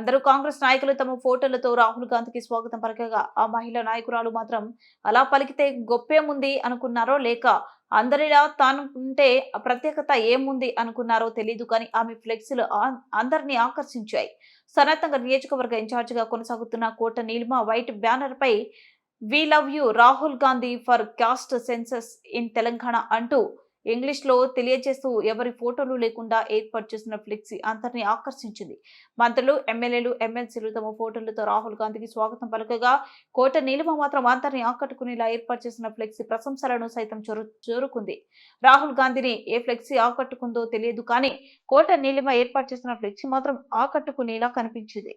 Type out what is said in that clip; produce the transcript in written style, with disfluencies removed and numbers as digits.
అందరూ కాంగ్రెస్ నాయకులు తమ ఫోటోలతో రాహుల్ గాంధీకి స్వాగతం పలకగా ఆ మహిళా నాయకురాలు మాత్రం అలా పలికితే గొప్పేముంది అనుకున్నారో లేక అందరిలా తాను ఉంటే ప్రత్యేకత ఏముంది అనుకున్నారో తెలియదు కానీ ఆమె ఫ్లెక్సీలు అందరినీ ఆకర్షించాయి. సనాతన నియోజకవర్గ ఇన్ఛార్జిగా కొనసాగుతున్న కోట నీలిమ వైట్ బ్యానర్ పై we love you Rahul Gandhi for caste census in Telangana అంటూ ఇంగ్లీష్ లో తెలియజేస్తూ ఎవరి ఫోటోలు లేకుండా ఏర్పాటు చేసిన ఫ్లెక్సీ అందరినీ ఆకర్షించింది. మంత్రులు, ఎమ్మెల్యేలు, ఎమ్మెల్సీలు తమ ఫోటోలతో రాహుల్ గాంధీకి స్వాగతం పలకగా కోట నీలిమ మాత్రం అందరినీ ఆకట్టుకునేలా ఏర్పాటు చేసిన ఫ్లెక్సీ ప్రశంసలను సైతం చేరుకుంది. రాహుల్ గాంధీని ఏ ఫ్లెక్సీ ఆకట్టుకుందో తెలియదు కానీ కోట నీలిమ ఏర్పాటు చేసిన ఫ్లెక్సీ మాత్రం ఆకట్టుకునేలా కనిపించింది.